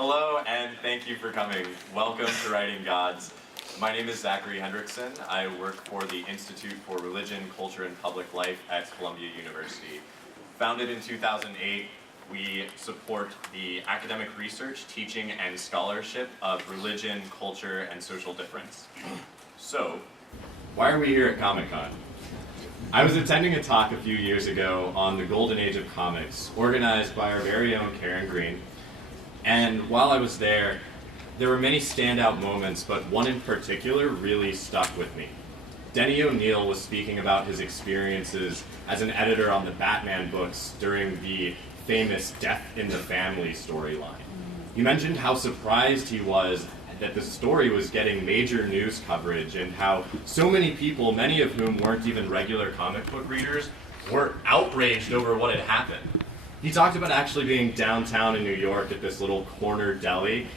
Hello, and thank you for coming. Welcome to Writing Gods. My name is Zachary Hendrickson. I work for the Institute for Religion, Culture, and Public Life at Columbia University. Founded in 2008, we support the academic research, teaching, and scholarship of religion, culture, and social difference. So, why are we here at Comic-Con? I was attending a talk a few years ago on the golden age of comics, organized by our very own Karen Green. And while I was there were many standout moments, but one in particular really stuck with me. Denny O'Neil was speaking about his experiences as an editor on the Batman books during the famous Death in the Family storyline. He mentioned how surprised he was that the story was getting major news coverage and how so many people, many of whom weren't even regular comic book readers, were outraged over what had happened. He talked about actually being downtown in New York at this little corner deli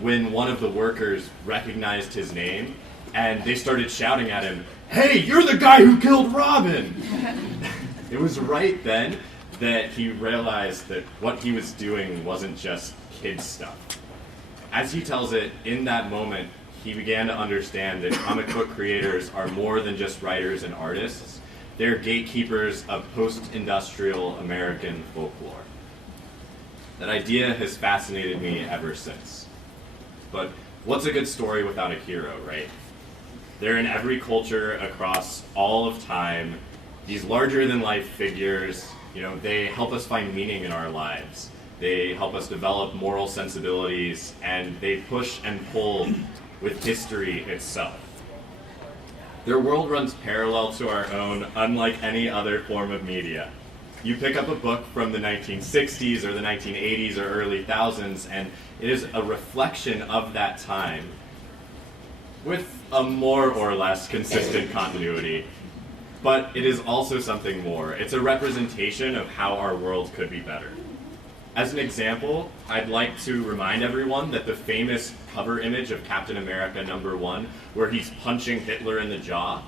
when one of the workers recognized his name and they started shouting at him, "Hey, you're the guy who killed Robin!" It was right then that he realized that what he was doing wasn't just kid stuff. As he tells it, in that moment, he began to understand that comic book creators are more than just writers and artists. They're gatekeepers of post-industrial American folklore. That idea has fascinated me ever since. But what's a good story without a hero, right? They're in every culture across all of time. These larger-than-life figures, they help us find meaning in our lives. They help us develop moral sensibilities, and they push and pull with history itself. Their world runs parallel to our own, unlike any other form of media. You pick up a book from the 1960s or the 1980s or early thousands, and it is a reflection of that time with a more or less consistent continuity. But it is also something more. It's a representation of how our world could be better. As an example, I'd like to remind everyone that the famous cover image of Captain America #1, where he's punching Hitler in the jaw,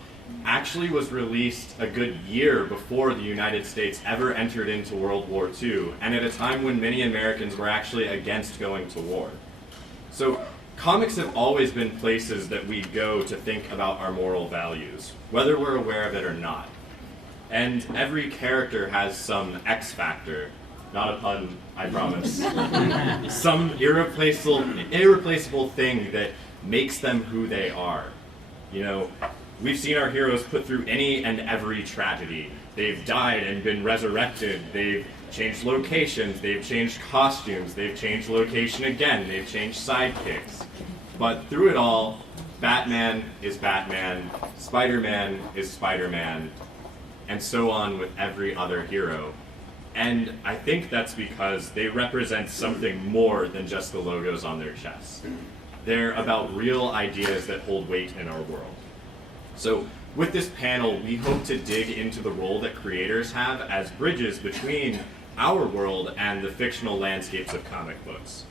actually was released a good year before the United States ever entered into World War II, and at a time when many Americans were actually against going to war. So, comics have always been places that we go to think about our moral values, whether we're aware of it or not. And every character has some X factor. Not a pun, I promise. Some irreplaceable thing that makes them who they are. We've seen our heroes put through any and every tragedy. They've died and been resurrected. They've changed locations. They've changed costumes. They've changed location again. They've changed sidekicks. But through it all, Batman is Batman, Spider-Man is Spider-Man, and so on with every other hero. And I think that's because they represent something more than just the logos on their chests. They're about real ideas that hold weight in our world. So with this panel, we hope to dig into the role that creators have as bridges between our world and the fictional landscapes of comic books.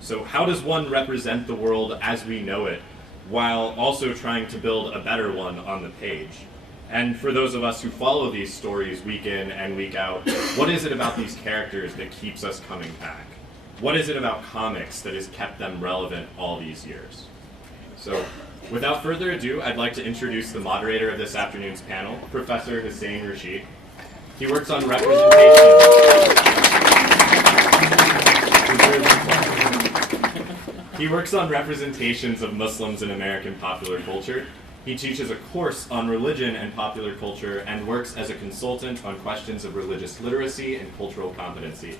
So how does one represent the world as we know it, while also trying to build a better one on the page? And for those of us who follow these stories week in and week out, what is it about these characters that keeps us coming back? What is it about comics that has kept them relevant all these years? So, without further ado, I'd like to introduce the moderator of this afternoon's panel, Professor Hussein Rashid. He works on representation. He works on representations of Muslims in American popular culture. He teaches a course on religion and popular culture and works as a consultant on questions of religious literacy and cultural competency.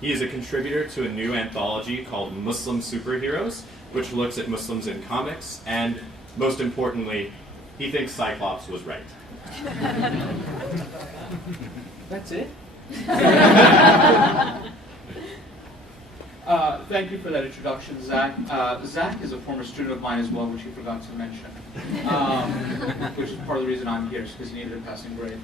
He is a contributor to a new anthology called Muslim Superheroes, which looks at Muslims in comics, and most importantly, he thinks Cyclops was right. That's it? Thank you for that introduction, Zach. Zach is a former student of mine as well, which you forgot to mention, which is part of the reason I'm here, because he needed a passing grade.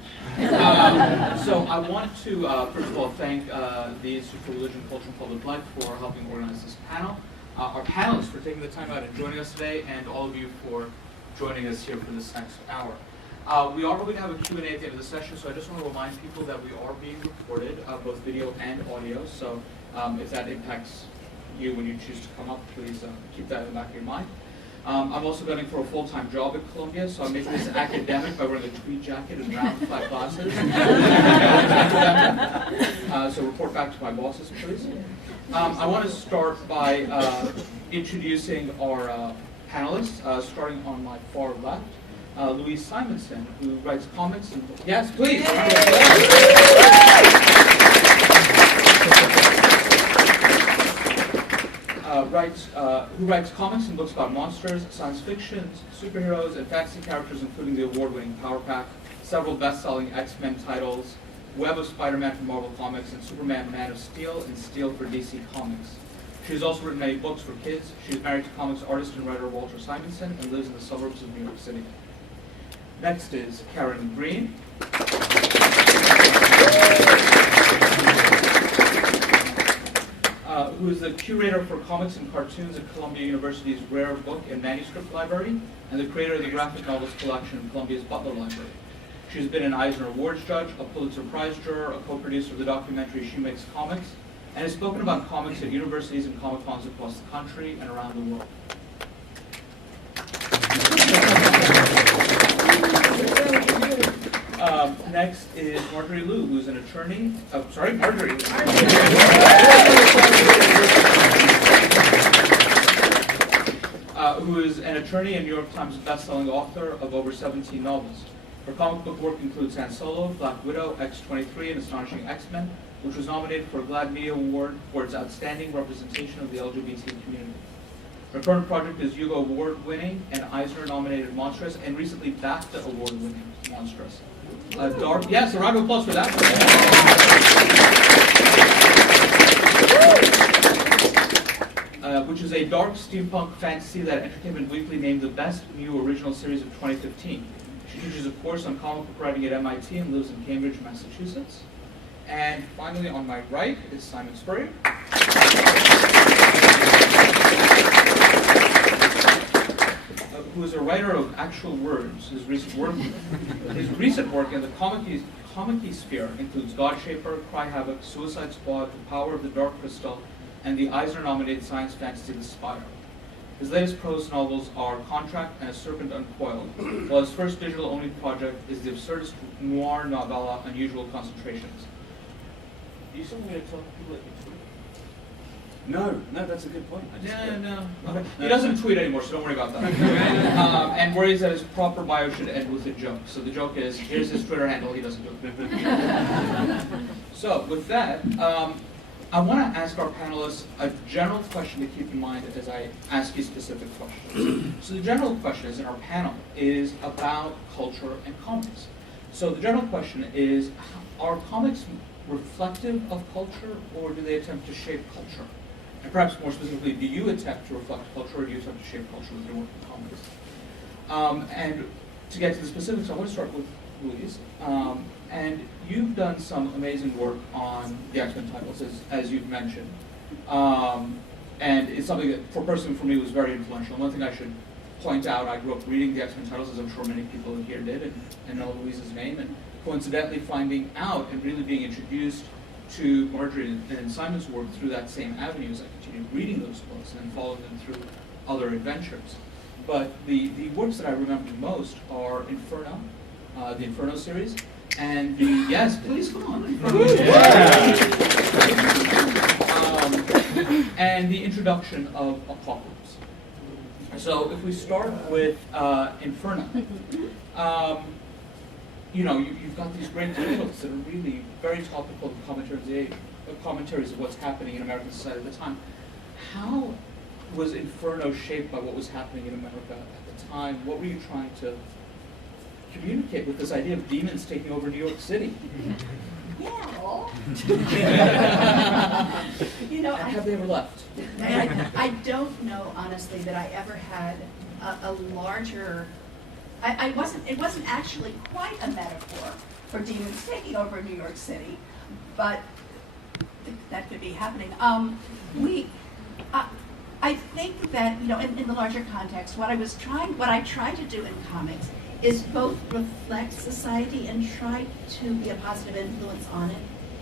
So I want to, first of all, thank the Institute for Religion, Culture, and Public Life for helping organize this panel, our panelists for taking the time out and joining us today, and all of you for joining us here for this next hour. We are going to have a Q&A at the end of the session, so I just want to remind people that we are being recorded, both video and audio, so if that impacts you when you choose to come up. Please keep that in the back of your mind. I'm also gunning for a full-time job at Columbia, so I'm making this academic by wearing a tweed jacket and round flat glasses. So report back to my bosses, please. I want to start by introducing our panelists, starting on my far left. Louise Simonson, who writes comics and books. Yes, please. Who writes comics and books about monsters, science fiction, superheroes, and fantasy characters, including the award-winning Power Pack, several best-selling X-Men titles, Web of Spider-Man for Marvel Comics, and Superman, Man of Steel, and Steel for DC Comics. She has also written many books for kids. She is married to comics artist and writer Walter Simonson and lives in the suburbs of New York City. Next is Karen Green. Who is the curator for comics and cartoons at Columbia University's Rare Book and Manuscript Library, and the creator of the graphic novels collection in Columbia's Butler Library. She has been an Eisner Awards judge, a Pulitzer Prize juror, a co-producer of the documentary She Makes Comics, and has spoken about comics at universities and Comic-Cons across the country and around the world. Next is Marjorie Liu, who's an attorney. Marjorie. Who is an attorney and New York Times best-selling author of over 17 novels. Her comic book work includes Han Solo, Black Widow, X-23, and Astonishing X-Men, which was nominated for a GLAAD Media Award for its outstanding representation of the LGBT community. Her current project is Hugo Award-winning and Eisner-nominated Monstrous, and recently BAFTA Award-winning Monstrous. Yes, a round of applause for that. Which is a dark steampunk fantasy that Entertainment Weekly named the best new original series of 2015. She teaches a course on comic book writing at MIT and lives in Cambridge, Massachusetts. And finally, on my right is Simon Spurrier. Who is a writer of actual words. His recent work in the comic-y sphere includes Godshaper, Cry Havoc, Suicide Squad, The Power of the Dark Crystal, and the Eisner-nominated science fantasy The Spiral. His latest prose novels are Contract and A Serpent Uncoiled, while his first digital-only project is the absurdist noir novella Unusual Concentrations. Do you still want me to tell people that you tweet? No, that's a good point. No. He doesn't tweet anymore, so don't worry about that. And worries that his proper bio should end with a joke. So the joke is, here's his Twitter handle, he doesn't do it. So with that, I want to ask our panelists a general question to keep in mind as I ask you specific questions. So the general question is, in our panel, is about culture and comics. So the general question is, are comics reflective of culture, or do they attempt to shape culture? And perhaps more specifically, do you attempt to reflect culture, or do you attempt to shape culture with your work in comics? And to get to the specifics, I want to start with Louise. And you've done some amazing work on the X-Men titles, as you've mentioned. And it's something that, for me, was very influential. And one thing I should point out, I grew up reading the X-Men titles, as I'm sure many people here did, and know Louise's name, and coincidentally finding out and really being introduced to Marjorie and Simon's work through that same avenue as I continued reading those books and then following them through other adventures. But the works that I remember most are Inferno, the Inferno series, and the, yes, please come on. And the introduction of Apocalypse. So if we start with Inferno, you've got these great titles that are really very topical commentaries of what's happening in American society at the time. How was Inferno shaped by what was happening in America at the time? What were you trying to communicate with this idea of demons taking over New York City? Well, have they ever left? I don't know, honestly, that I ever had a larger. It wasn't actually quite a metaphor for demons taking over New York City, but that could be happening. I think that in the larger context, what I tried to do in comics is both reflect society and try to be a positive influence on it.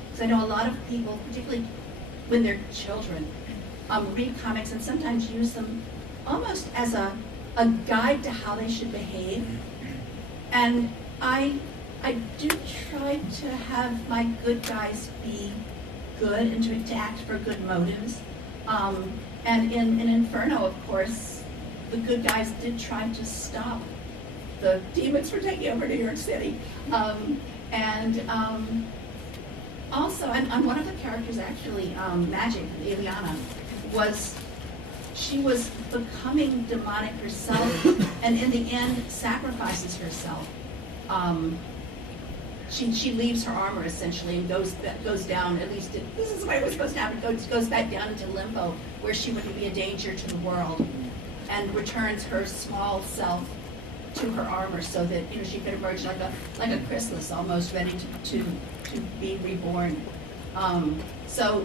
Because I know a lot of people, particularly when they're children, read comics and sometimes use them almost as a guide to how they should behave. And I do try to have my good guys be good and to act for good motives. And in Inferno, of course, the good guys did try to stop the demons from taking over New York City. Also, and one of the characters actually, Magic, Ileana, she was becoming demonic herself, and in the end sacrifices herself. She leaves her armor essentially and goes down, at least this is the way it was supposed to happen, goes back down into limbo where she would be a danger to the world, and returns her small self to her armor so that she could emerge like a chrysalis, almost ready to be reborn. But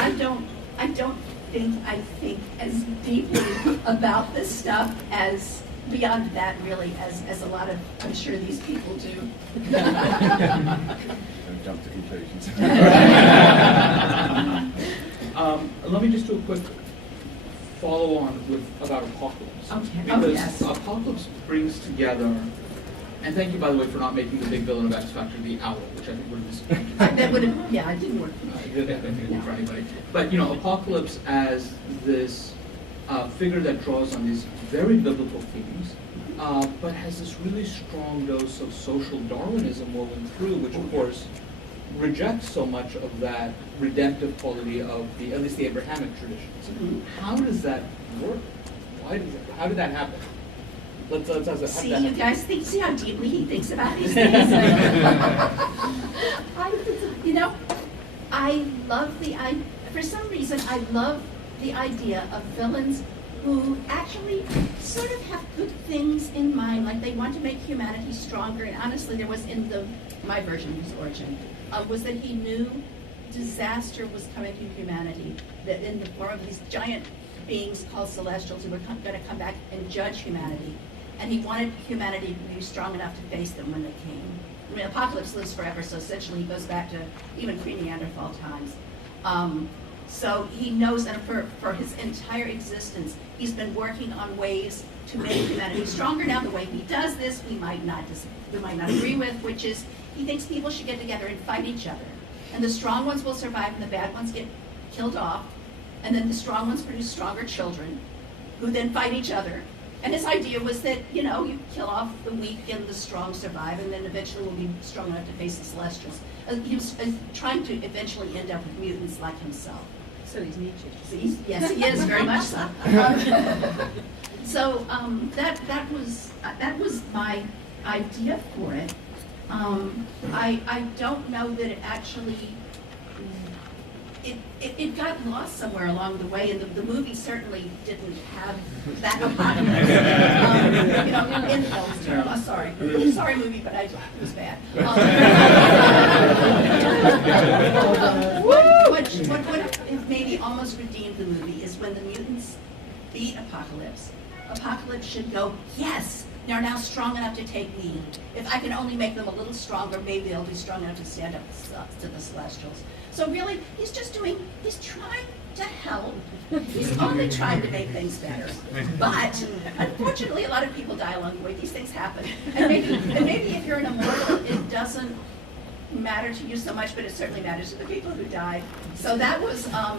I don't think as deeply about this stuff as beyond that really as a lot of, I'm sure these people do. Don't jump to conclusions. Let me just do a quick follow on about Apocalypse. Okay. Because yes. Apocalypse brings together, and thank you by the way for not making the big villain of X Factor the owl, which I think would have disappointed. That would have, yeah, it didn't work. I don't think it would for anybody. But Apocalypse as this figure that draws on these very biblical themes, but has this really strong dose of social Darwinism woven through, which of course rejects so much of that redemptive quality of at least the Abrahamic traditions. Mm-hmm. How does that work? How did that happen? See, you guys see how deeply he thinks about these things. I love for some reason, I love the idea of villains who actually sort of have good things in mind, like they want to make humanity stronger. And honestly, there was in my version of his origin, was that he knew disaster was coming to humanity, that in the form of these giant beings called celestials who were going to come back and judge humanity. And he wanted humanity to be strong enough to face them when they came. I mean, Apocalypse lives forever, so essentially he goes back to even pre-Neanderthal times. So he knows that for his entire existence, he's been working on ways to make humanity stronger. Now, the way he does this, we might not agree with, which is he thinks people should get together and fight each other. And the strong ones will survive and the bad ones get killed off. And then the strong ones produce stronger children who then fight each other. And his idea was that, you kill off the weak and the strong survive, and then eventually we'll be strong enough to face the Celestials. He was trying to eventually end up with mutants like himself. So he's Nietzsche. Yes, he is, very much so. So that was my idea for it. I don't know that it actually, it got lost somewhere along the way, and the movie certainly didn't have that apocalypse. Sorry movie, but it was bad. What would have maybe almost redeemed the movie is when the mutants beat Apocalypse. Apocalypse should go, yes, they're now strong enough to take me. If I can only make them a little stronger, maybe they'll be strong enough to stand up to the Celestials. So really, he's trying to help. He's only trying to make things better. But unfortunately, a lot of people die along the way. These things happen. And maybe if you're an immortal, it doesn't matter to you so much, but it certainly matters to the people who died. So that was my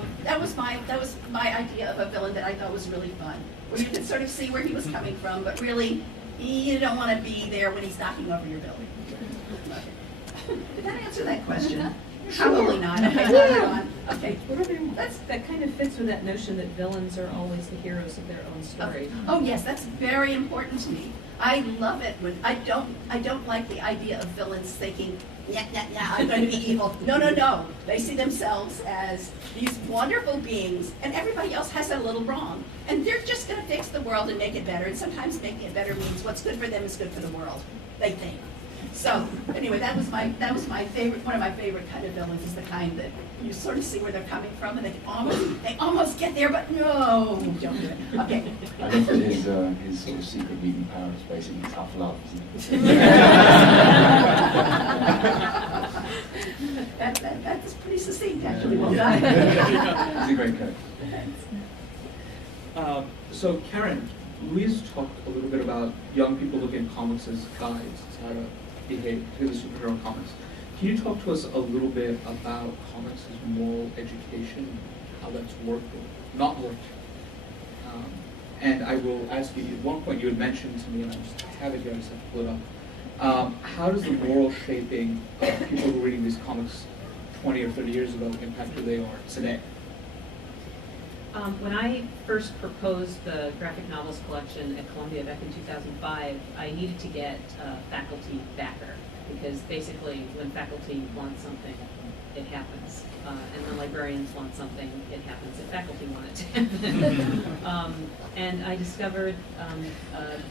idea of a villain that I thought was really fun, where you could sort of see where he was coming from, but really you don't want to be there when he's knocking over your building. Did that answer that question? Probably not. Okay. That kind of fits with that notion that villains are always the heroes of their own story. Oh yes, that's very important to me. I love it when I don't like the idea of villains thinking, yeah, I'm going to be evil. No. They see themselves as these wonderful beings, and everybody else has it a little wrong. And they're just going to fix the world and make it better. And sometimes making it better means what's good for them is good for the world, they think. So anyway, that was my favorite. One of my favorite kind of villains is the kind that you sort of see where they're coming from, and they almost get there, but no, don't do it. Okay. I guess his sort of secret mutant power is basically tough love, isn't it? That's pretty succinct. think actually well done. It's a great coat. So Karen, Louise talked a little bit about young people looking at comics as guides, as how to behave, particularly superhero comics. Can you talk to us a little bit about comics as moral education, how that's worked or not worked? And I will ask you, at one point you had mentioned to me, and I have it here, I just have to pull it up. How does the moral shaping of people who are reading these comics 20 or 30 years ago impact who they are today? When I first proposed the graphic novels collection at Columbia back in 2005, I needed to get faculty backer, because basically when faculty want something, it happens. And when librarians want something, it happens if faculty want it to happen. And I discovered a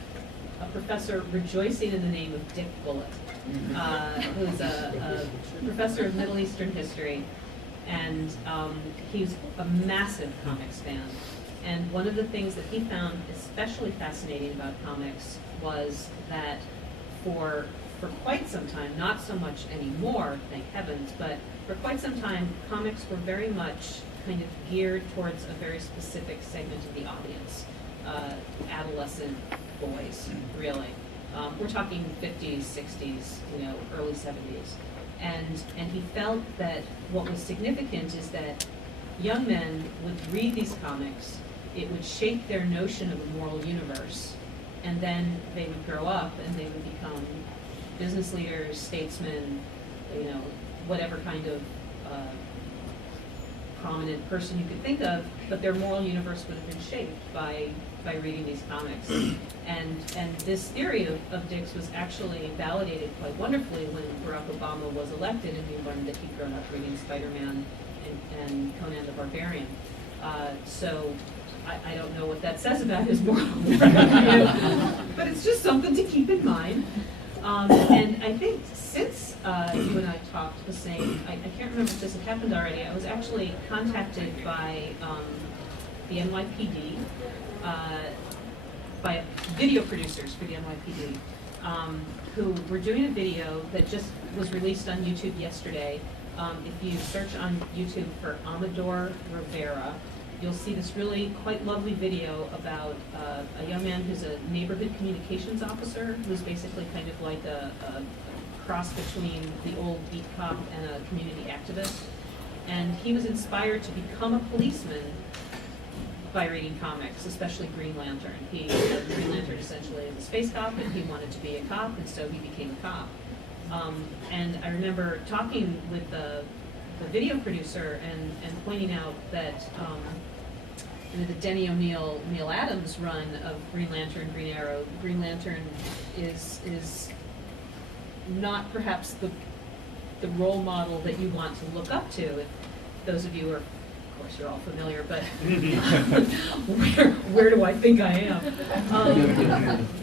professor rejoicing in the name of Dick Bullitt, who's a professor of Middle Eastern history, and he's a massive comics fan. And one of the things that he found especially fascinating about comics was that for quite some time, not so much anymore, thank heavens, but for quite some time, comics were very much kind of geared towards a very specific segment of the audience, adolescent boys, really. We're talking 50s, 60s, early 70s. And he felt that what was significant is that young men would read these comics, it would shape their notion of a moral universe, and then they would grow up and they would become business leaders, statesmen, whatever kind of prominent person you could think of, but their moral universe would have been shaped by reading these comics. And this theory of Dick's was actually validated quite wonderfully when Barack Obama was elected, and we learned that he'd grown up reading Spider-Man and Conan the Barbarian. So I don't know what that says about his moral view, but it's just something to keep in mind. And I think since you and I talked the same, I can't remember if this had happened already, I was actually contacted by the NYPD, by video producers for the NYPD, who were doing a video that just was released on YouTube yesterday. If you search on YouTube for Amador Rivera, you'll see this really quite lovely video about a young man who's a neighborhood communications officer, who's basically kind of like a cross between the old beat cop and a community activist. And he was inspired to become a policeman by reading comics, especially Green Lantern. Green Lantern essentially is a space cop, and he wanted to be a cop, and so he became a cop. And I remember talking with the video producer and pointing out that the Denny O'Neil, Neil Adams run of Green Lantern, Green Arrow, Green Lantern is not perhaps the role model that you want to look up to. If those of you are, of course you're all familiar, but where do I think I am?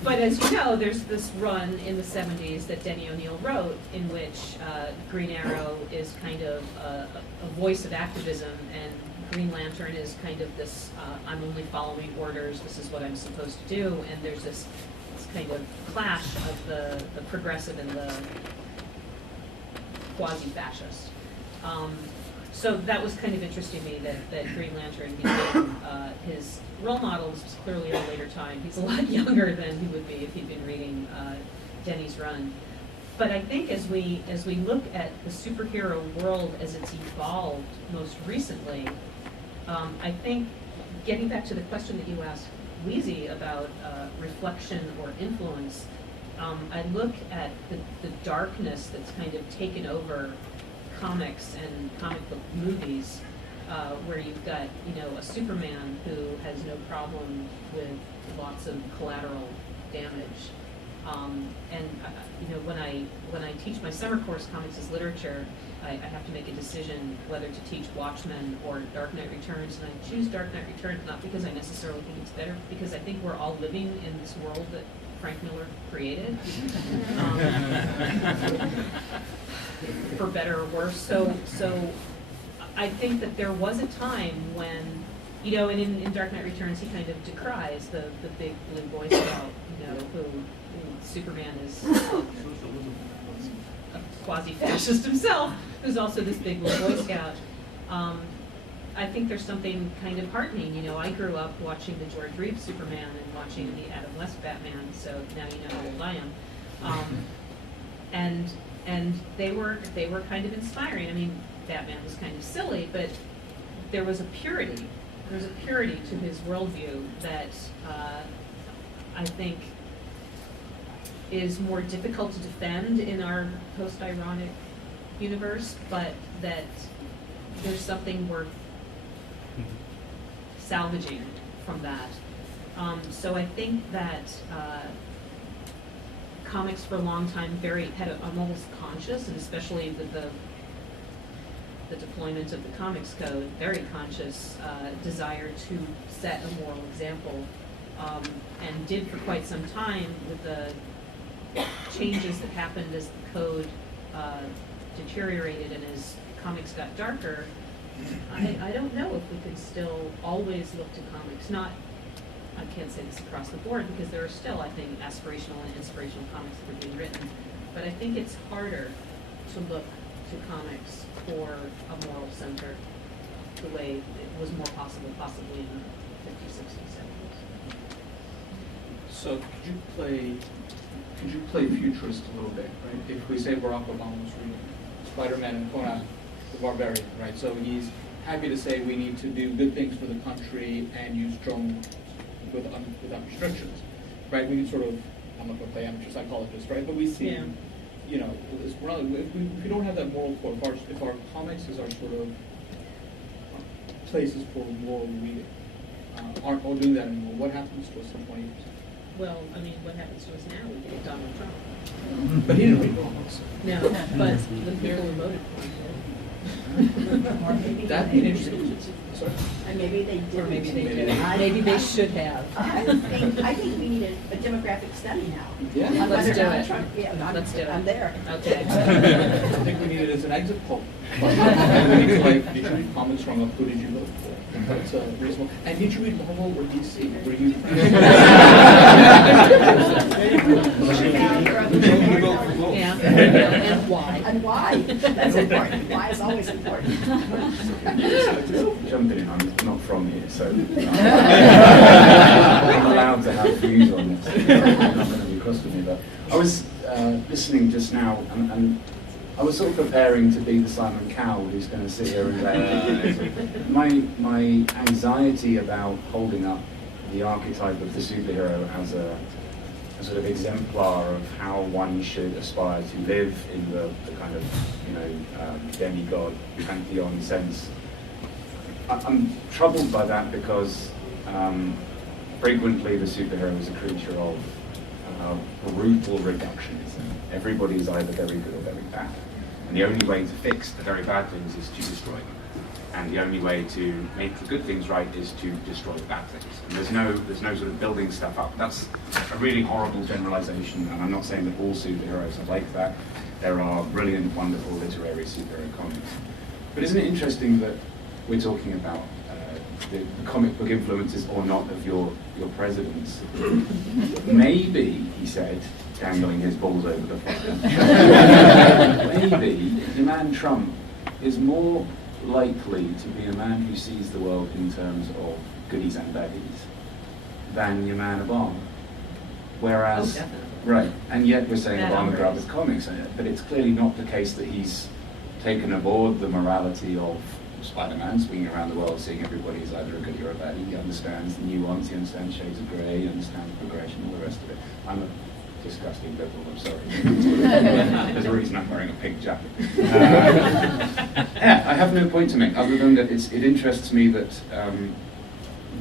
But as you know, there's this run in the 70s that Denny O'Neil wrote in which Green Arrow is kind of a voice of activism, and Green Lantern is kind of this, I'm only following orders, this is what I'm supposed to do, and there's this kind of clash of the progressive and the quasi-fascist. So that was kind of interesting to me that Green Lantern became his role model. This was clearly at a later time. He's a lot younger than he would be if he'd been reading Denny's run. But I think as we look at the superhero world as it's evolved most recently, I think getting back to the question that you asked Weezy about reflection or influence, I look at the darkness that's kind of taken over comics and comic book movies, where you've got a Superman who has no problem with lots of collateral damage, and when I teach my summer course, Comics as Literature, I have to make a decision whether to teach Watchmen or Dark Knight Returns, and I choose Dark Knight Returns not because I necessarily think it's better, because I think we're all living in this world that Frank Miller created, for better or worse. So I think that there was a time when, and in Dark Knight Returns he kind of decries the big blue Boy Scout, who Superman is a quasi-fascist himself, who's also this big blue Boy Scout. I think there's something kind of heartening. You know, I grew up watching the George Reeves Superman and watching the Adam West Batman, so now you know how old I am. And they were kind of inspiring. I mean, Batman was kind of silly, but there was a purity. There was a purity to his worldview that I think is more difficult to defend in our post-ironic universe, but that there's something worth salvaging from that. So I think that comics for a long time had an almost conscious, and especially with the deployment of the Comics Code, very conscious desire to set a moral example, and did for quite some time with the changes that happened as the code deteriorated and as comics got darker. I don't know if we could still always look to comics. I can't say this across the board because there are still, I think, aspirational and inspirational comics that are being written. But I think it's harder to look to comics for a moral center the way it was more possible possibly in the 50s, 60s, 70s. So could you play futurist a little bit, right? If we say Barack Obama was reading Spider-Man and Conan the Barbarian, right? So he's happy to say we need to do good things for the country and use drones without restrictions, right? We can sort of, I'm not going to play amateur psychologist, right? But we see, Yeah. you know, if we don't have that moral core, if our comics is our sort of places for moral reading, aren't all doing that anymore, what happens to us in 20 years? Well, I mean, what happens to us now? We get Donald Trump. But he didn't read comics. No, but the people who voted for him Or maybe That'd be an interesting. Sorry. And maybe they did. did. Or maybe they did. Maybe they should have. I think we need a demographic study now. Yeah. On Let's whether do Donald it. Trump- yeah, Let's do it. I'm there. Okay. I think we need it as an exit poll. We need to, like, did you read comics from who did you vote for? That's reasonable. And did you read Marvel or DC? Were you? Yeah. And why? And why? That's important. Why is always important. Jumping in, I'm not from here, so I'm allowed to have views on this. It's not going to be crossed with me, but I was listening just now, and I was sort of preparing to be the Simon Cowell who's going to sit here and my anxiety about holding up the archetype of the superhero as a sort of exemplar of how one should aspire to live in the kind of, demigod pantheon sense. I'm troubled by that because frequently the superhero is a creature of brutal reductionism. Everybody is either very good or very bad. And the only way to fix the very bad things is to destroy them. And the only way to make the good things right is to destroy the bad things. And there's no sort of building stuff up. That's a really horrible generalization, and I'm not saying that all superheroes are like that. There are brilliant, wonderful literary superhero comics. But isn't it interesting that we're talking about the comic book influences or not of your presidents? Maybe, he said, dangling his balls over the fire, maybe the man Trump is more likely to be a man who sees the world in terms of goodies and baddies than your man Obama. Whereas, right, and yet we're saying Obama grew up with comics, but it's clearly not the case that he's taken aboard the morality of Spider-Man, swinging around the world, seeing everybody as either a goodie or a baddie. He understands the nuance, he understands shades of grey, he understands progression, all the rest of it. I'm a disgusting liberal, I'm sorry. There's a reason I'm wearing a pink jacket. Yeah, I have no point to make, other than that it interests me that,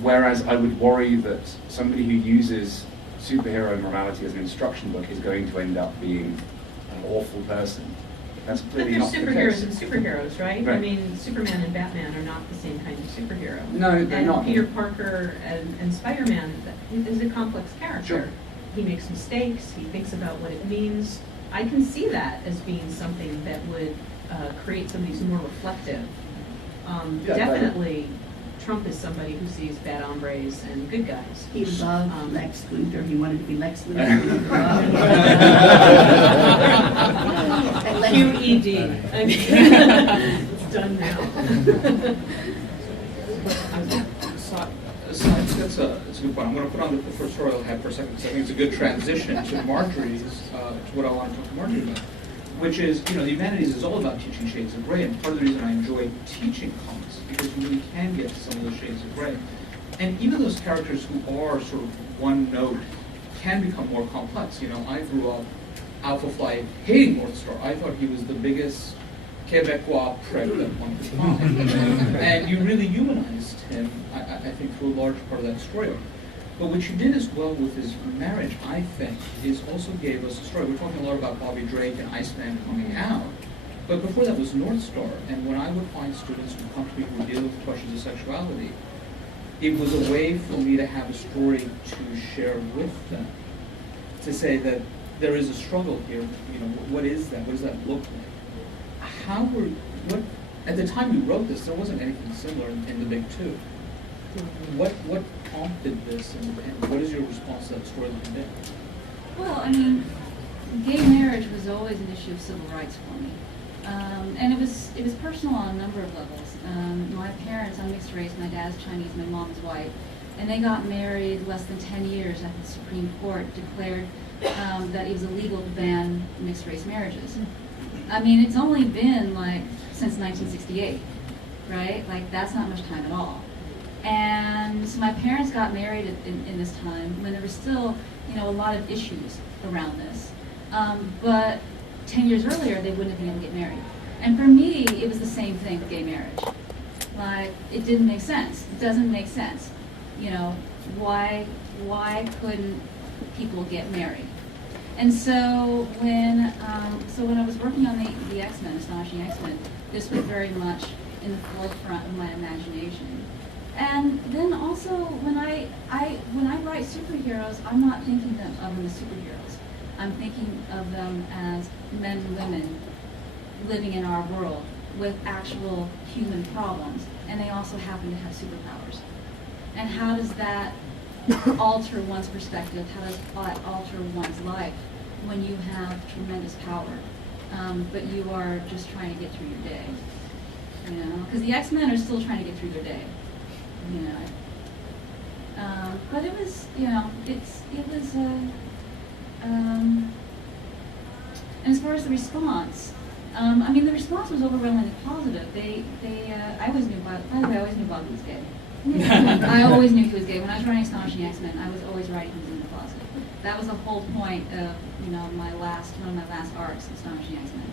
whereas I would worry that somebody who uses superhero morality as an instruction book is going to end up being an awful person. That's clearly not the case. But there's superheroes and superheroes, right? Right. I mean, Superman and Batman are not the same kind of superhero. No, they're and not. Peter Parker and Spider-Man is a complex character. Sure. He makes mistakes, he thinks about what it means. I can see that as being something that would create somebody who's more reflective. Yeah, Definitely, Trump is somebody who sees bad hombres and good guys. He loved Lex Luthor. He wanted to be Lex Luthor. And Lex- QED. I mean, it's done now. That's a good point. I'm going to put on the professorial hat for a second because I think it's a good transition to Marjorie's, to what I want to talk to Marjorie about, which is, the humanities is all about teaching shades of gray, and part of the reason I enjoy teaching comics is because you really can get to some of those shades of gray. And even those characters who are sort of one note can become more complex. I grew up Alpha Flight hating North Star. I thought he was the biggest Quebecois prick that one could find. And you really humanized him, I think, through a large part of that story arc. But what you did as well with his marriage, I think, is also gave us a story. We're talking a lot about Bobby Drake and Iceman coming out, but before that was North Star. And when I would find students who come to me who were dealing with questions of sexuality, it was a way for me to have a story to share with them, to say that there is a struggle here. What is that? What does that look like? At the time you wrote this, there wasn't anything similar in the Big Two. What prompted this, and what is your response to that storyline there? Well, gay marriage was always an issue of civil rights for me. And it was personal on a number of levels. My parents, I'm mixed race, my dad's Chinese, my mom's white, and they got married less than 10 years after the Supreme Court declared that it was illegal to ban mixed race marriages. It's only been since 1968, right? That's not much time at all. And so my parents got married in this time when there was still, a lot of issues around this. But 10 years earlier, they wouldn't have been able to get married. And for me, it was the same thing with gay marriage. It didn't make sense. It doesn't make sense. Why couldn't people get married? And so when I was working on the X-Men, Astonishing X-Men, this was very much in the forefront of my imagination. And then also when I write superheroes, I'm not thinking of them as superheroes. I'm thinking of them as men and women living in our world with actual human problems, and they also happen to have superpowers. And how does that alter one's perspective? How does that alter one's life when you have tremendous power, but you are just trying to get through your day? Because the X-Men are still trying to get through their day. But it was, and as far as the response, the response was overwhelmingly positive. I always knew, by the way, I always knew Bobby was gay. I always knew he was gay. When I was writing Astonishing X-Men, I was always writing he was in the closet. That was the whole point of, one of my last arcs, Astonishing X-Men.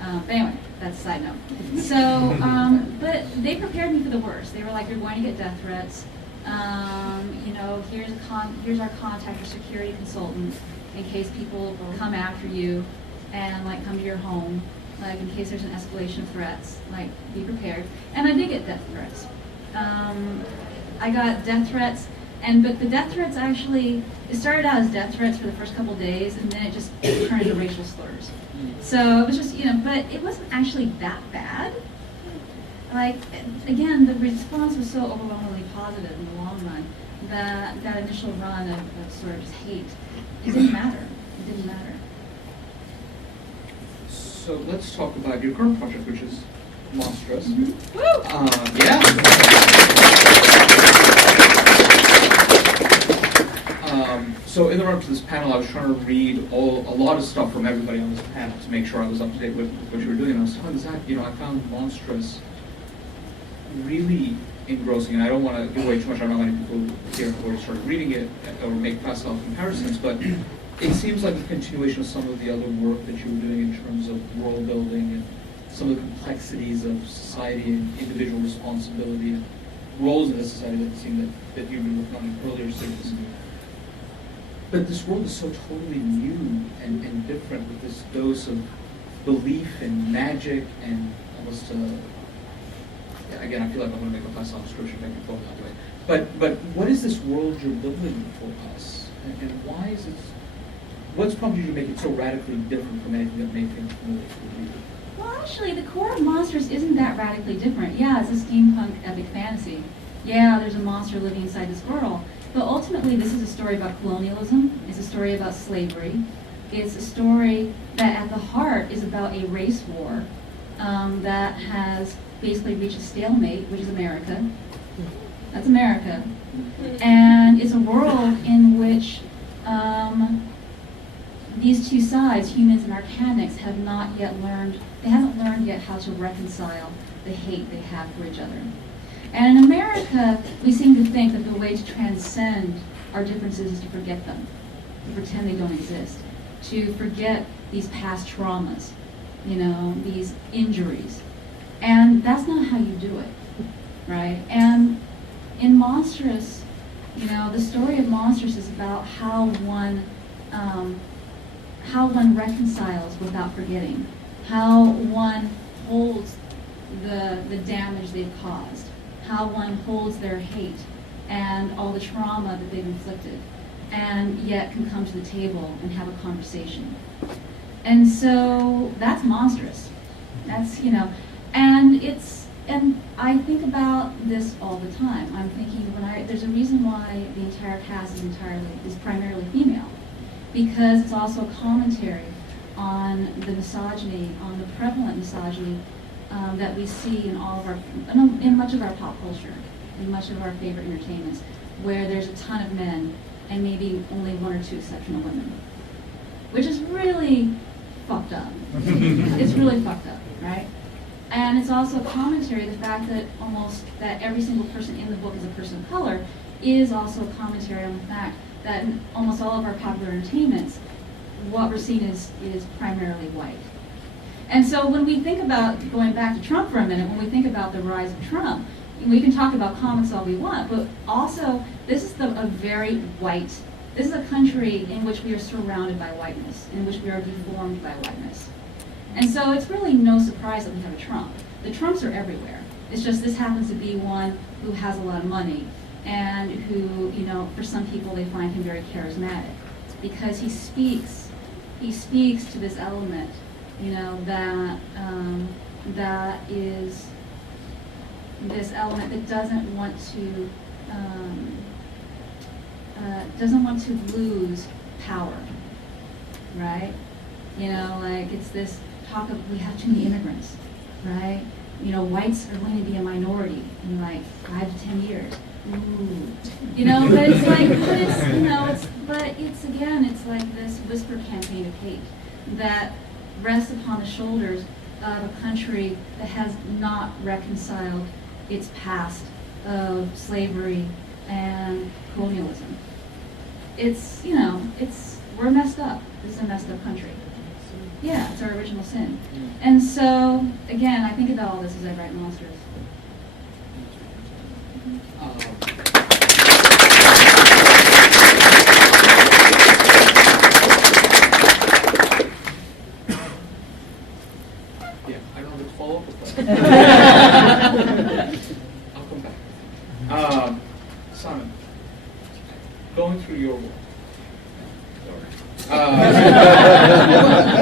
But anyway, that's a side note. So, but they prepared me for the worst. They were like, you're going to get death threats. Here's our contact or security consultant in case people come after you and come to your home, in case there's an escalation of threats, be prepared. And I did get death threats. I got death threats, but the death threats actually, it started out as death threats for the first couple days, and then it just turned into racial slurs. So it was just, but it wasn't actually that bad. Again, the response was so overwhelmingly positive in the long run that that initial run of sort of just hate, it didn't matter. It didn't matter. So let's talk about your current project, which is Monstrous. Mm-hmm. So in the run-up to this panel, I was trying to read a lot of stuff from everybody on this panel to make sure I was up to date with what you were doing. And I was telling Zach, I found Monstrous really engrossing, and I don't want to give away too much. I don't know how many people here have already started reading it or make facile comparisons, but it seems like a continuation of some of the other work that you were doing in terms of world building and some of the complexities of society and individual responsibility and roles in the society that it seemed that you've been working on in earlier stages. But this world is so totally new and different, with this dose of belief and magic and almost again, I feel like I'm going to make a facile description, maybe both out the way. But what is this world you're building for us, and why is it? What's prompted you to make it so radically different from anything that may think familiar for you? Well, actually, the core of Monsters isn't that radically different. Yeah, it's a steampunk epic fantasy. Yeah, there's a monster living inside this girl. But ultimately, this is a story about colonialism. It's a story about slavery. It's a story that at the heart is about a race war that has basically reach a stalemate, which is America. That's America. And it's a world in which these two sides, humans and arcanics, have not yet learned, they haven't learned yet how to reconcile the hate they have for each other. And in America, we seem to think that the way to transcend our differences is to forget them, to pretend they don't exist, to forget these past traumas, you know, these injuries. And that's not how you do it, right? And in Monstrous, you know, the story of Monstrous is about how one reconciles without forgetting, how one holds the damage they've caused, how one holds their hate and all the trauma that they've inflicted, and yet can come to the table and have a conversation. And so that's Monstrous. That's, you know, and I think about this all the time. I'm thinking there's a reason why the entire cast is primarily female, because it's also a commentary on the misogyny, on the prevalent misogyny that we see in in much of our pop culture, in much of our favorite entertainments, where there's a ton of men and maybe only one or two exceptional women, which is really fucked up. It's really fucked up, right? And it's also a commentary, the fact that every single person in the book is a person of color is also a commentary on the fact that in almost all of our popular entertainments, what we're seeing is primarily white. And so when we think about, going back to Trump for a minute, when we think about the rise of Trump, we can talk about comics all we want, but also this is this is a country in which we are surrounded by whiteness, in which we are deformed by whiteness. And so it's really no surprise that we have a Trump. The Trumps are everywhere. It's just this happens to be one who has a lot of money and who, you know, for some people they find him very charismatic because he speaks to this element, you know, that is this element that doesn't want to lose power, right? You know, like it's this talk of we have too many immigrants, right? You know, whites are going to be a minority in like 5 to 10 years. Ooh. You know, but it's like, it's like this whisper campaign of hate that rests upon the shoulders of a country that has not reconciled its past of slavery and colonialism. It's, you know, we're messed up. This is a messed up country. Yeah, it's our original sin. And so, again, I think about all this as I write Monsters. Yeah, I don't have to follow up with that. I'll come back. Simon, going through your work.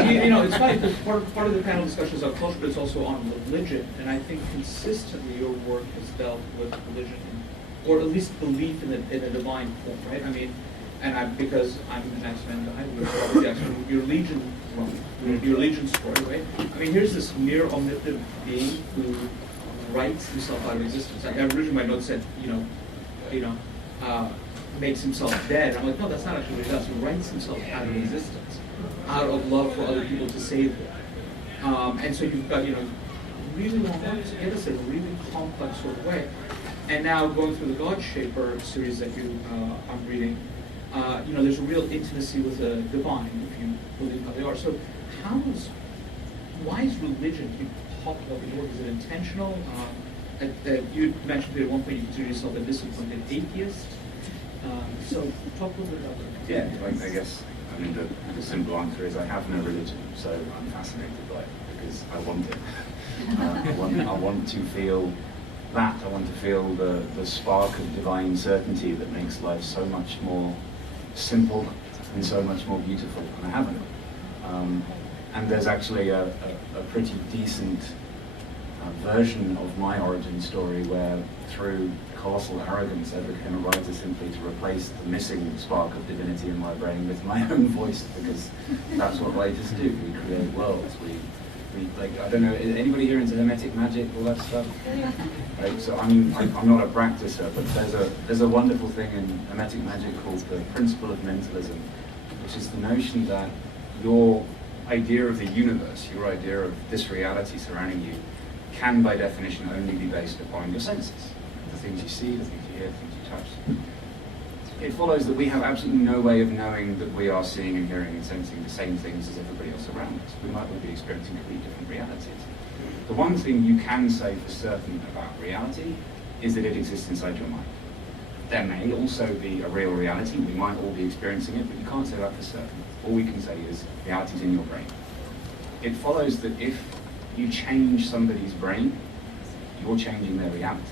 You know, it's funny because part of the panel discussion is on culture, but it's also on religion, and I think consistently your work has dealt with religion, or at least belief in a divine form, right? I mean, because I'm an X-Men guy, your Legion story, right? I mean, here's this mere omnipotent being who writes himself out of existence. I originally my note said, makes himself dead. I'm like, no, that's not actually what he does. He writes himself out of existence, out of love for other people to save them. And so you've got, really long works to get us in a really complex sort of way. And now going through the God Shaper series that I'm reading, there's a real intimacy with the divine, if you believe how they are. So why is religion, you talk about the word, is it intentional? You mentioned at one point you consider yourself a disciplined atheist. So talk a little bit about that. Yeah, I guess the simple answer is I have no religion, so I'm fascinated by it because I want it. I want to feel that. I want to feel the spark of divine certainty that makes life so much more simple and so much more beautiful, and I haven't. And there's actually a pretty decent version of my origin story where through colossal arrogance I became a writer simply to replace the missing spark of divinity in my brain with my own voice, because that's what writers do. We create worlds, we Like, I don't know, is anybody here into Hermetic magic, all that stuff? Right, so I'm not a practicer, but there's a wonderful thing in Hermetic magic called the principle of mentalism, which is the notion that your idea of the universe, your idea of this reality surrounding you, can by definition only be based upon your senses. The things you see, the things you hear, the things you touch. It follows that we have absolutely no way of knowing that we are seeing and hearing and sensing the same things as everybody else around us. We might all be experiencing completely different realities. The one thing you can say for certain about reality is that it exists inside your mind. There may also be a real reality, we might all be experiencing it, but you can't say that for certain. All we can say is reality is in your brain. It follows that if you change somebody's brain, you're changing their reality.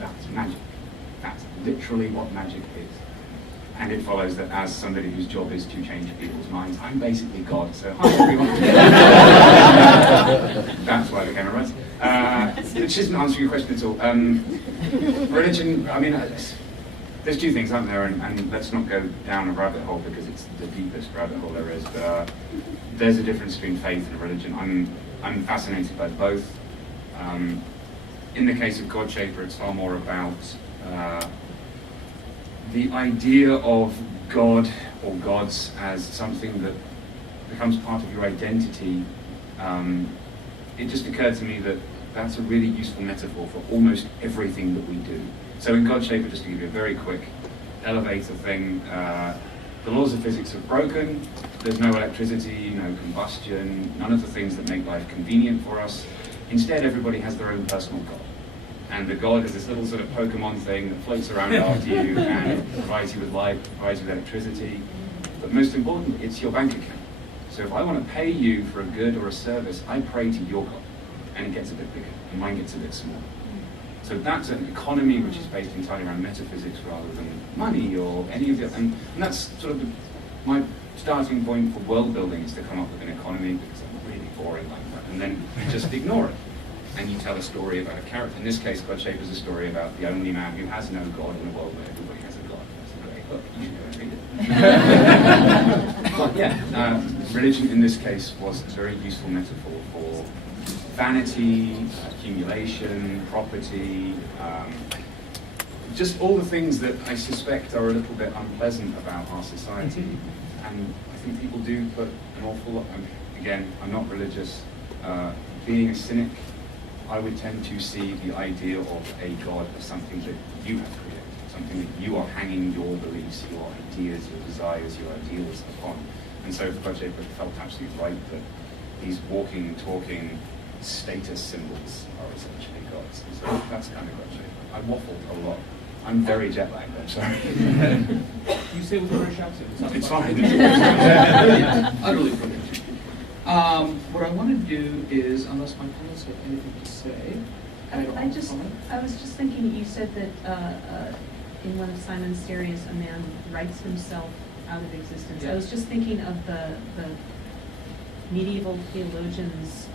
That's magic. That's literally what magic is. And it follows that as somebody whose job is to change people's minds, I'm basically God, so hi everyone. That's why the camera runs. Which isn't answering your question at all. Religion, I mean, there's two things, aren't there? And let's not go down a rabbit hole because it's the deepest rabbit hole there is. But there's a difference between faith and religion. I'm fascinated by both. In the case of Godshaper, it's far more about the idea of God or gods as something that becomes part of your identity. It just occurred to me that that's a really useful metaphor for almost everything that we do. So in Godshaper, just to give you a very quick elevator thing, the laws of physics are broken, there's no electricity, no combustion, none of the things that make life convenient for us. Instead, everybody has their own personal God. And the God is this little sort of Pokemon thing that floats around after you and provides you with light, provides you with electricity. But most importantly, it's your bank account. So if I want to pay you for a good or a service, I pray to your God. And it gets a bit bigger, and mine gets a bit smaller. So that's an economy which is based entirely around metaphysics rather than money or any of the, and that's sort of my starting point for world building is to come up with an economy, because I'm really boring like that, and then just ignore it. And you tell a story about a character. In this case, Godshaper is a story about the only man who has no God in a world where everybody has a God. That's a great book. You should go and read it. But yeah, religion in this case was a very useful metaphor for vanity, accumulation, property, just all the things that I suspect are a little bit unpleasant about our society. And I think people do put an awful lot, again, I'm not religious, being a cynic, I would tend to see the idea of a God as something that you have created, something that you are hanging your beliefs, your ideas, your desires, your ideals upon. And so for Godshaper felt absolutely right that these walking, talking status symbols are essentially gods. And so that's kind of Godshaper. I waffled a lot. I'm very jet lagged, I'm sorry. You say with a British accent. It's fine. Utterly brilliant. What I want to do is, unless my colleagues have anything to say, I was just thinking, you said that in one of Simon's series, a man writes himself out of existence. Yeah. I was just thinking of the medieval theologians'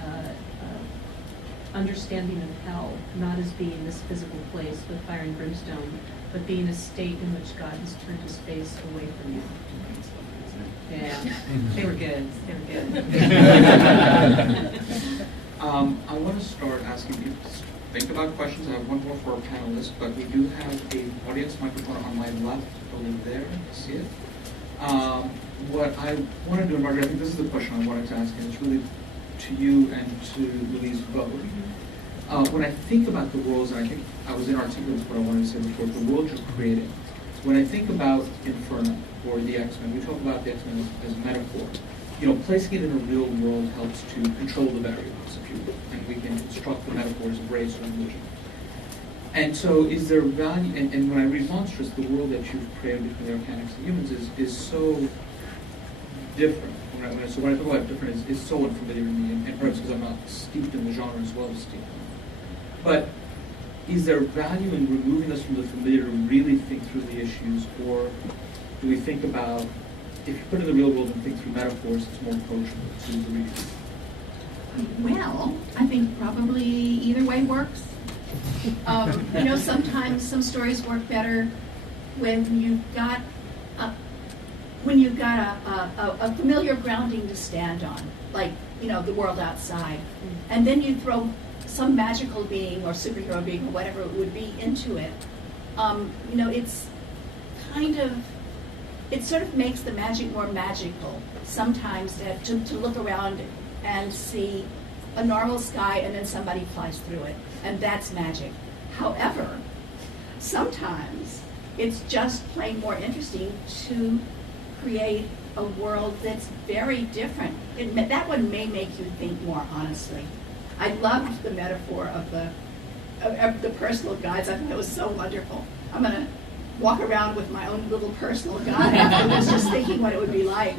understanding of hell, not as being this physical place with fire and brimstone, but being a state in which God has turned his face away from you. Yeah, they were good. They were good. I want to start asking you to think about questions. I have one more for our panelists, but we do have an audience microphone on my left over there. I see it. What I want to do, and Margaret, I think this is the question I wanted to ask, and it's really to you and to Louise both. When I think about the worlds, and I think I was inarticulate with what I wanted to say before, the world you're creating. When I think about Inferno or the X-Men, we talk about the X-Men as a metaphor. You know, placing it in a real world helps to control the variables, if you will, and we can construct the metaphors of race or religion. And so is there value, and when I read Monstrous, the world that you've created between the Organics and humans is so different. So when I talk about different, it's so unfamiliar to me, and perhaps because I'm not steeped in the genre as well as steeped in it. But is there value in removing us from the familiar to really think through the issues, or do we think about, if you put it in the real world and think through metaphors, it's more approachable to the reader? Well, I think probably either way works. You know, sometimes some stories work better when you've got a familiar grounding to stand on, like the world outside. And then you throw some magical being or superhero being or whatever it would be into it. It's kind of, it sort of makes the magic more magical sometimes to look around and see a normal sky and then somebody flies through it, and that's magic. However, sometimes it's just plain more interesting to create a world that's very different. That one may make you think more honestly. I loved the metaphor of the personal guides. I thought it was so wonderful. I'm going to walk around with my own little personal guide afterwards, just thinking what it would be like.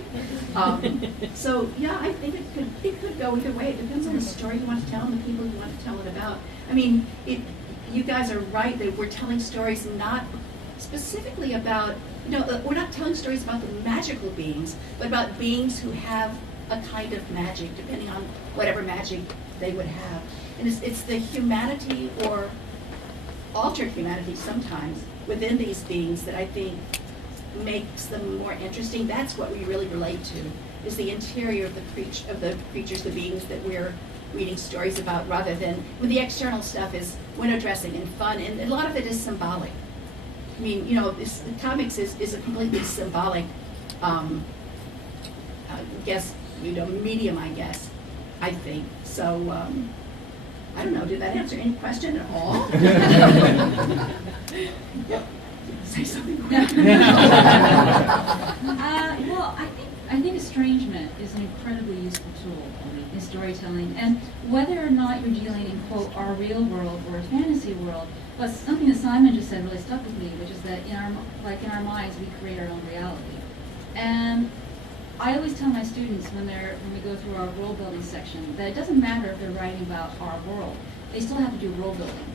So yeah, I think it could go either way. It depends on the story you want to tell and the people you want to tell it about. I mean, you guys are right that we're telling stories not specifically about, we're not telling stories about the magical beings, but about beings who have a kind of magic, depending on whatever magic they would have. And it's the humanity or altered humanity sometimes within these beings that I think makes them more interesting. That's what we really relate to, is the interior of the creatures, the beings that we're reading stories about, rather than, the external stuff is window dressing and fun, and a lot of it is symbolic. I mean, comics is a completely symbolic, medium, I guess, I think. So, I don't know, did that answer any question at all? Say something quick. Well, I think estrangement is an incredibly useful tool in storytelling, and whether or not you're dealing in, quote, our real world or a fantasy world, but something that Simon just said really stuck with me, which is that in our minds we create our own reality. And I always tell my students when we go through our world building section that it doesn't matter if they're writing about our world, they still have to do world building.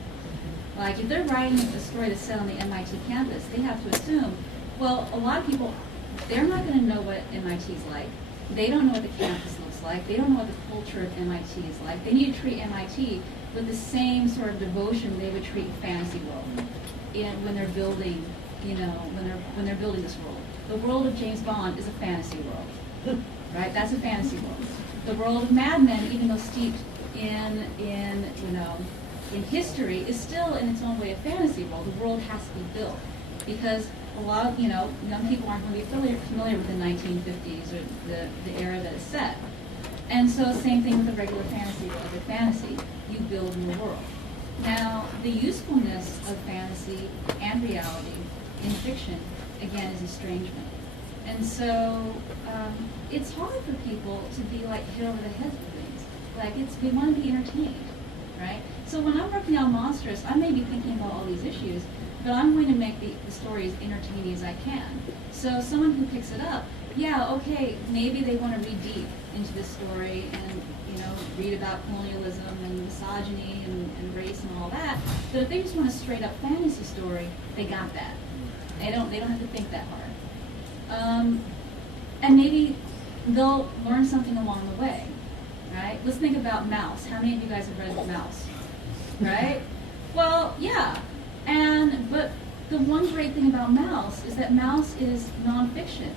Like if they're writing a story that's set on the MIT campus, they have to assume, well, a lot of people, they're not going to know what MIT is like. They don't know what the campus looks like. They don't know what the culture of MIT is like. They need to treat MIT with the same sort of devotion they would treat a fantasy world when they're building, when they're building this world. The world of James Bond is a fantasy world, right? That's a fantasy world. The world of Mad Men, even though steeped in history, is still in its own way a fantasy world. The world has to be built because a lot of young people aren't going to be familiar with the 1950s or the era that is set. And so same thing with the regular fantasy world. The fantasy, you build in the world. Now, the usefulness of fantasy and reality in fiction, again, is estrangement. And so it's hard for people to be like hit over the head with things. Like we want to be entertained, right? So when I'm working on Monstrous, I may be thinking about all these issues, but I'm going to make the story as entertaining as I can. So someone who picks it up, yeah, okay, maybe they want to read deep into this story and read about colonialism and misogyny and race and all that. But if they just want a straight up fantasy story, they got that. They don't have to think that hard. And maybe they'll learn something along the way, right? Let's think about Mouse. How many of you guys have read Mouse? Right? Well, yeah. But the one great thing about Mouse is that Mouse is nonfiction,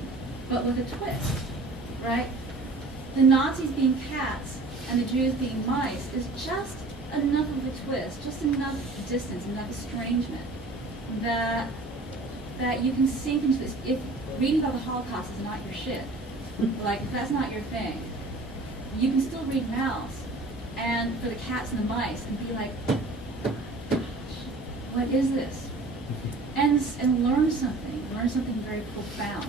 but with a twist, right? The Nazis being cats and the Jews being mice is just enough of a twist, just enough distance, enough estrangement that you can sink into this. If reading about the Holocaust is not your shit, like if that's not your thing, you can still read Mouse and for the cats and the mice and be like, what is this? And learn something very profound.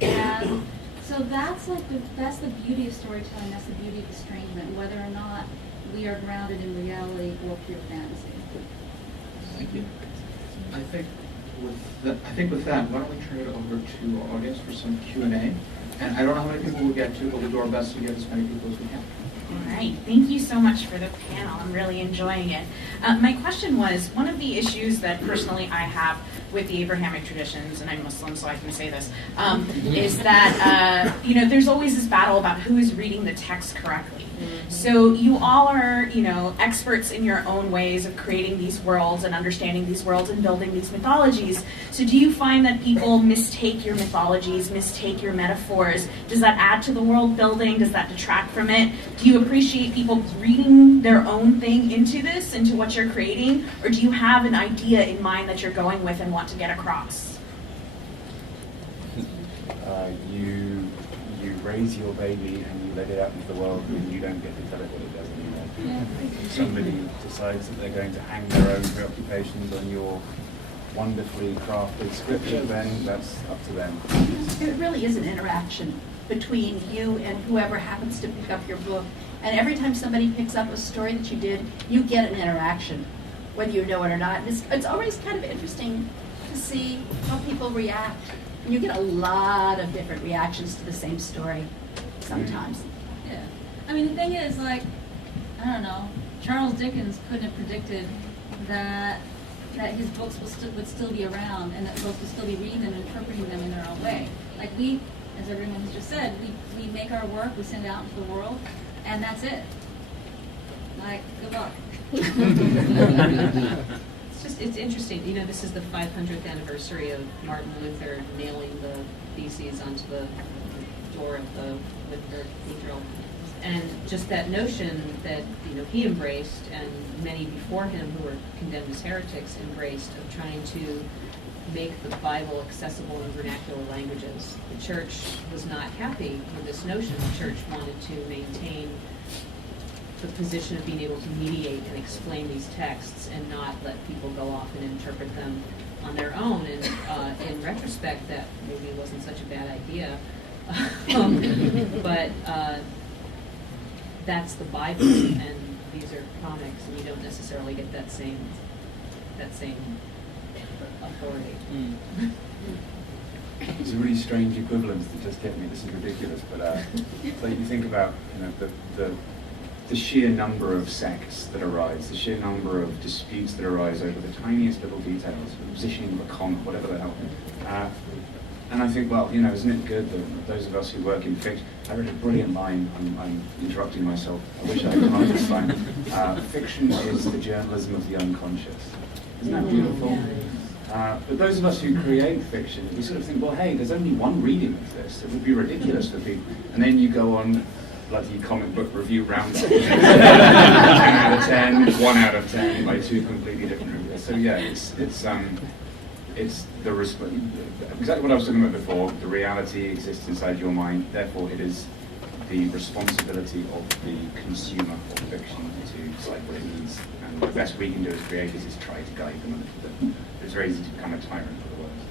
And so that's the beauty of storytelling, that's the beauty of estrangement, whether or not we are grounded in reality or pure fantasy. Thank you. I think with that, why don't we turn it over to our audience for some Q&A? And I don't know how many people we'll get to, but we'll do our best to get as many people as we can. All right, thank you so much for the panel. I'm really enjoying it. My question was, one of the issues that personally I have with the Abrahamic traditions, and I'm Muslim so I can say this, is that there's always this battle about who is reading the text correctly. So you all are, experts in your own ways of creating these worlds and understanding these worlds and building these mythologies. So do you find that people mistake your mythologies, mistake your metaphors? Does that add to the world building? Does that detract from it? Do you appreciate people reading their own thing into this, into what you're creating? Or do you have an idea in mind that you're going with and want to get across? You raise your baby and you let it out into the world, and you don't get to tell it what it does anymore. If somebody decides that they're going to hang their own preoccupations on your wonderfully crafted scripture, then that's up to them. It really is an interaction between you and whoever happens to pick up your book. And every time somebody picks up a story that you did, you get an interaction, whether you know it or not. And it's always kind of interesting to see how people react. And you get a lot of different reactions to the same story sometimes. Yeah. I mean, the thing is, like, I don't know, Charles Dickens couldn't have predicted that his books would still be around and that folks would still be reading them and interpreting them in their own way. Like, we, as everyone has just said, we make our work, we send it out into the world, and that's it. Like, good luck. It's interesting, this is the 500th anniversary of Martin Luther nailing the theses onto the door of the Wittenberg Cathedral. And just that notion that, he embraced, and many before him who were condemned as heretics embraced, of trying to make the Bible accessible in vernacular languages. The church was not happy with this notion. The church wanted to maintain the position of being able to mediate and explain these texts and not let people go off and interpret them on their own. And in retrospect, that maybe wasn't such a bad idea. But that's the Bible, and these are comics, and you don't necessarily get that same authority. It's a really strange equivalence that just hit me. This is ridiculous, but it's like you think about the sheer number of sects that arise, the sheer number of disputes that arise over the tiniest little details, the positioning of a comma, whatever the hell. And I think, well, isn't it good that those of us who work in fiction, I read a brilliant line, I'm interrupting myself, I wish I had come up this line. Fiction is the journalism of the unconscious. Isn't that beautiful? But those of us who create fiction, we sort of think, well, hey, there's only one reading of this. It would be ridiculous for people. And then you go on bloody comic book review roundup. 10 out of 10, 1 out of 10 by two completely different reviewers. So yeah, it's the exactly what I was talking about before. The reality exists inside your mind. Therefore, it is the responsibility of the consumer of fiction to decide what it means. And the best we can do as creators is try to guide them a little bit. It's very easy to become a tyrant for the words.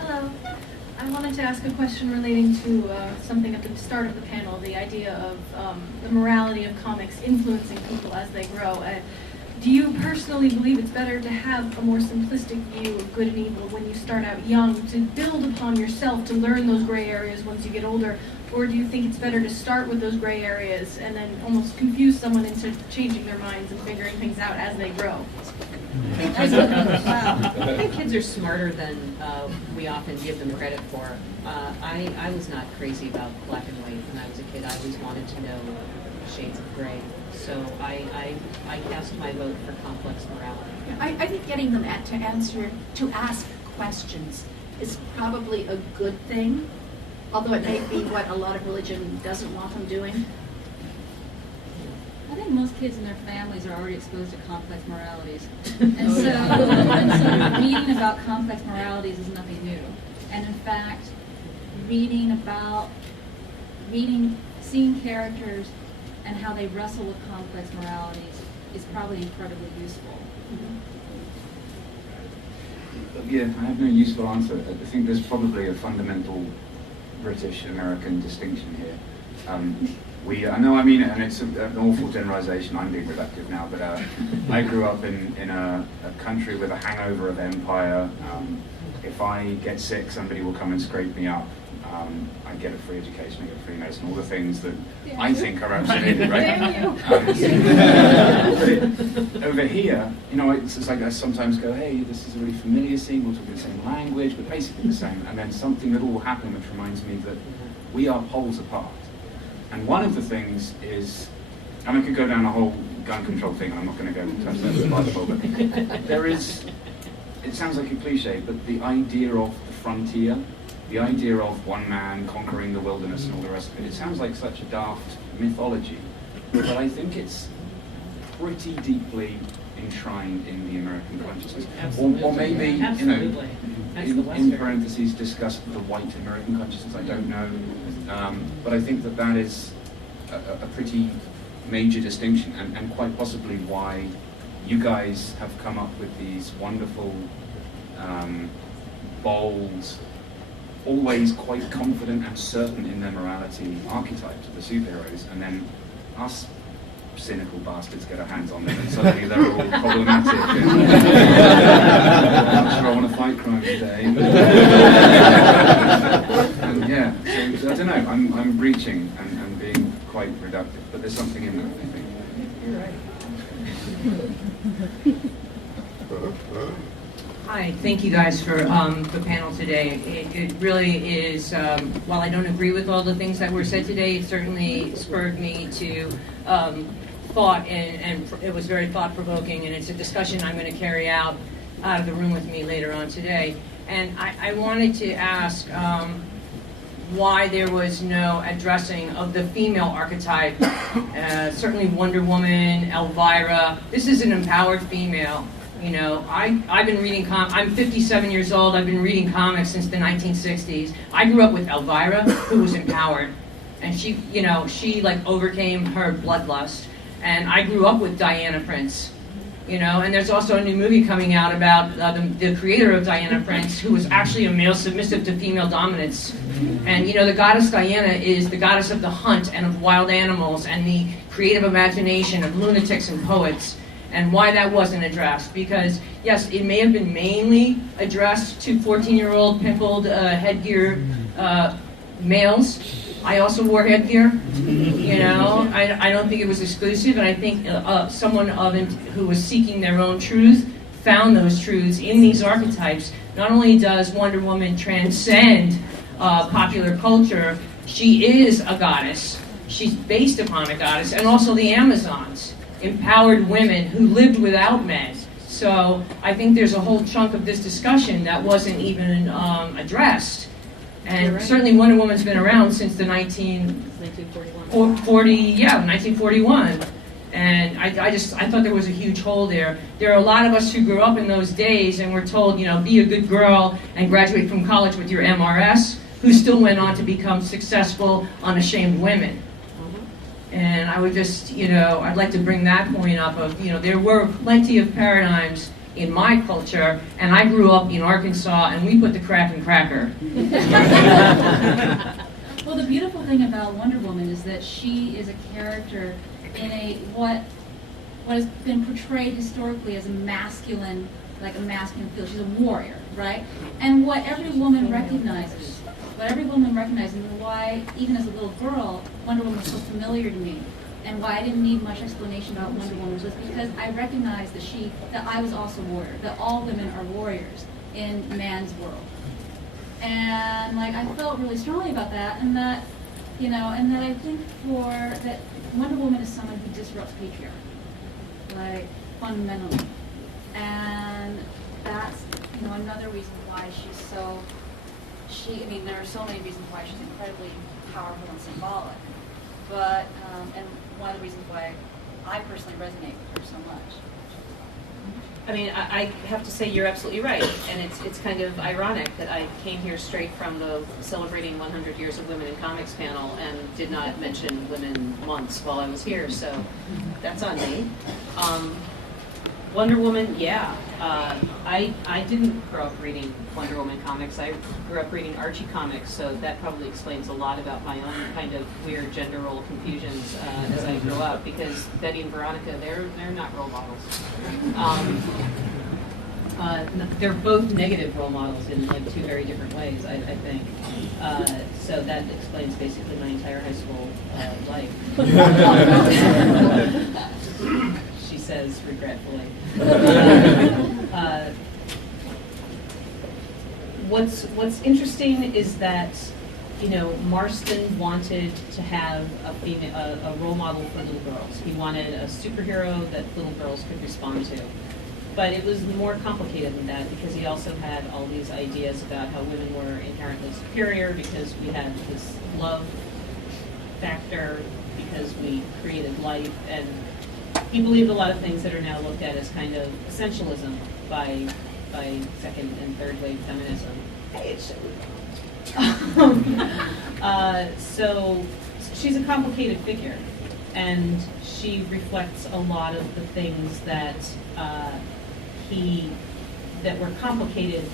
Hello. I wanted to ask a question relating to something at the start of the panel, the idea of the morality of comics influencing people as they grow. Do you personally believe it's better to have a more simplistic view of good and evil when you start out young, to build upon yourself, to learn those gray areas once you get older? Or do you think it's better to start with those gray areas and then almost confuse someone into changing their minds and figuring things out as they grow? I think kids are smarter than we often give them credit for. I was not crazy about black and white when I was a kid. I always wanted to know shades of gray. So I cast my vote for complex morality. I think getting them to ask questions is probably a good thing, although it may be what a lot of religion doesn't want them doing. I think most kids and their families are already exposed to complex moralities. And so reading about complex moralities is nothing new. And in fact, seeing characters and how they wrestle with complex moralities is probably incredibly useful. Yeah, I have no useful answer. I think there's probably a fundamental British-American distinction here. I know I mean it, and it's an awful generalization. I'm being reductive now, but I grew up in a country with a hangover of empire. If I get sick, somebody will come and scrape me up. I get a free education, I get free medicine, all the things that I think are absolutely right. But over here, it's like I sometimes go, hey, this is a really familiar scene, we'll talk in the same language, but basically the same. And then something that will happen which reminds me that we are poles apart. And one of the things is, and I could go down a whole gun control thing, I'm not going to go touch that with Bible, but there is, it sounds like a cliche, but the idea of the frontier, the idea of one man conquering the wilderness and all the rest of it sounds like such a daft mythology, but I think it's pretty deeply enshrined in the American consciousness. Or maybe, you know, in parentheses, discuss the white American consciousness, I don't know. But I think that that is a pretty major distinction, and quite possibly why you guys have come up with these wonderful, bold, always quite confident and certain in their morality archetypes of the superheroes, and then us cynical bastards get our hands on them and suddenly they're all problematic and I'm not sure I want to fight crime today. And yeah, so I don't know, I'm reaching and being quite reductive, but there's something in that, I think. You're right. Hi, thank you guys for the panel today. It really is, while I don't agree with all the things that were said today, it certainly spurred me to thought, and it was very thought-provoking, and it's a discussion I'm going to carry out of the room with me later on today. And I wanted to ask why there was no addressing of the female archetype, certainly Wonder Woman, Elvira. This is an empowered female. You know, I've been reading I'm 57 years old. I've been reading comics since the 1960s. I grew up with Elvira, who was empowered, and she, you know, she like overcame her bloodlust. And I grew up with Diana Prince, you know. And there's also a new movie coming out about the creator of Diana Prince, who was actually a male submissive to female dominance. And you know, the goddess Diana is the goddess of the hunt and of wild animals and the creative imagination of lunatics and poets. And why that wasn't addressed, because yes, it may have been mainly addressed to 14-year-old pimpled headgear males. I also wore headgear, you know. I don't think it was exclusive, and I think someone who was seeking their own truth found those truths in these archetypes. Not only does Wonder Woman transcend popular culture, she is a goddess. She's based upon a goddess, and also the Amazons. Empowered women who lived without men. So I think there's a whole chunk of this discussion that wasn't even addressed. And right. Certainly Wonder Woman's been around since the 1941. And I thought there was a huge hole there. There are a lot of us who grew up in those days and were told, you know, be a good girl and graduate from college with your MRS, who still went on to become successful, unashamed women. And I would just, you know, I'd like to bring that point up of, you know, there were plenty of paradigms in my culture, and I grew up in Arkansas, and we put the crack in cracker. Well, the beautiful thing about Wonder Woman is that she is a character in what has been portrayed historically as a masculine field. She's a warrior, right? And what every woman recognizes, and why, even as a little girl, Wonder Woman was so familiar to me, and why I didn't need much explanation about Wonder Woman was because I recognized that I was also a warrior, that all women are warriors in man's world. And like, I felt really strongly about that, and that, you know, and that I think that Wonder Woman is someone who disrupts patriarchy, like, fundamentally. And that's, you know, another reason why she's so, I mean, there are so many reasons why she's incredibly powerful and symbolic, but, and one of the reasons why I personally resonate with her so much. I mean, I have to say you're absolutely right, and it's kind of ironic that I came here straight from the celebrating 100 years of women in comics panel and did not mention women once while I was here, so that's on me. Wonder Woman, yeah. I didn't grow up reading Wonder Woman comics. I grew up reading Archie comics, so that probably explains a lot about my own kind of weird gender role confusions as I grew up, because Betty and Veronica, they're not role models. They're both negative role models in like two very different ways, I think. So that explains basically my entire high school life. She says regretfully. What's interesting is that Marston wanted to have a role model for little girls. He wanted a superhero that little girls could respond to. But it was more complicated than that because he also had all these ideas about how women were inherently superior because we had this love factor, because we created life, and he believed a lot of things that are now looked at as kind of essentialism by second and third wave feminism. Hey, it's so she's a complicated figure, and she reflects a lot of the things that that were complicated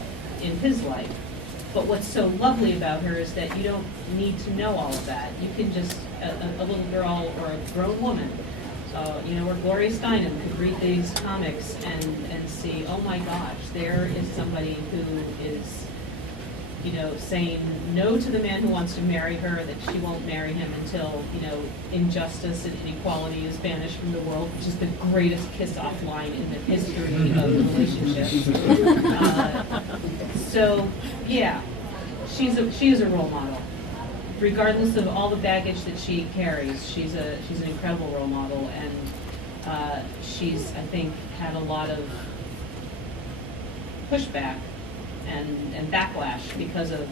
in his life. But what's so lovely about her is that you don't need to know all of that. You can just, a little girl or a grown woman, or Gloria Steinem could read these comics and see, oh my gosh, there is somebody who is, saying no to the man who wants to marry her, that she won't marry him until, injustice and inequality is banished from the world, which is the greatest kiss-off line in the history of relationships. So, yeah, she is a role model. Regardless of all the baggage that she carries, she's an incredible role model, and she's, I think, had a lot of pushback and backlash because of,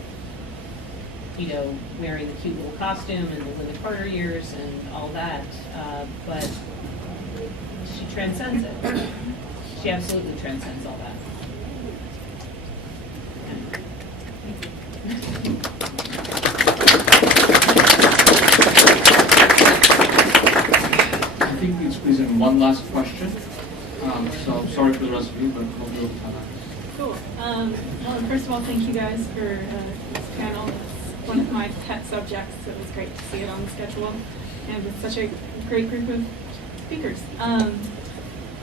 wearing the cute little costume and the Lily Carter years and all that, but she transcends it. She absolutely transcends all that. I think we can squeeze in one last question. So sorry for the rest of you, but we'll do it. Cool. Well, first of all, thank you guys for this panel. It's one of my pet subjects, so it was great to see it on the schedule, and with such a great group of speakers.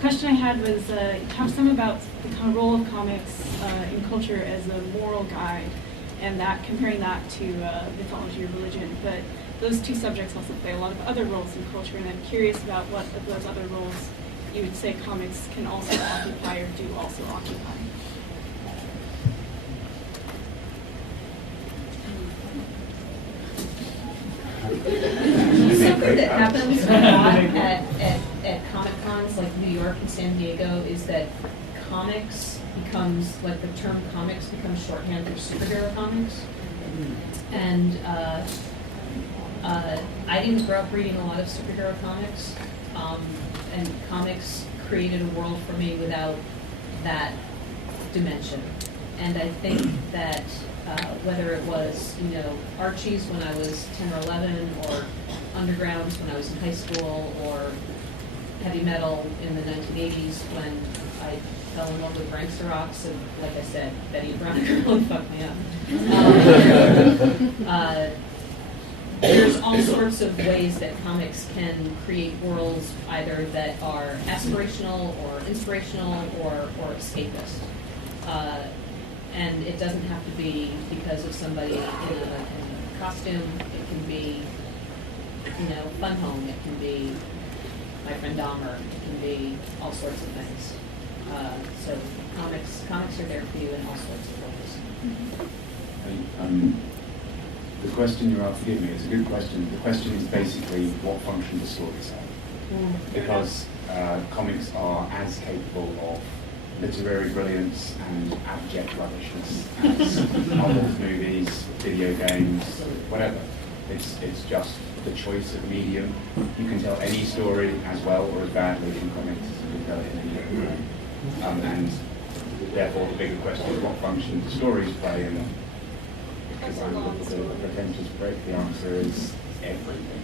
Question I had was, talk some about the kind of role of comics in culture as a moral guide, and that comparing that to mythology or religion. But those two subjects also play a lot of other roles in culture, and I'm curious about what of those other roles you would say comics can also occupy or do also occupy. Something that happens a lot at Comic Cons like New York and San Diego is that comics becomes, like the term comics becomes shorthand for superhero comics. And I didn't grow up reading a lot of superhero comics, and comics created a world for me without that dimension. And I think that whether it was, Archie's when I was 10 or 11, or Undergrounds when I was in high school, or heavy metal in the 1980s when I fell in love with Ranks Rocks, and like I said, Betty and Brown really fucked me up. There's all sorts of ways that comics can create worlds either that are aspirational or inspirational or escapist. And it doesn't have to be because of somebody in a costume. It can be, Fun Home. It can be My Friend Dahmer. It can be all sorts of things. So comics are there for you in all sorts of ways. The question you're asking me is a good question. The question is basically, what function does stories have? Because comics are as capable of literary brilliance and abject rubbishness as novels, movies, video games, whatever. It's just the choice of medium. You can tell any story as well or as badly in comics as you can tell it in any other. And therefore the bigger question is, what function do stories play? And because I'm a little pretentious prick, the answer is everything.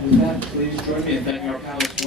With that, please join me in thanking our panelists.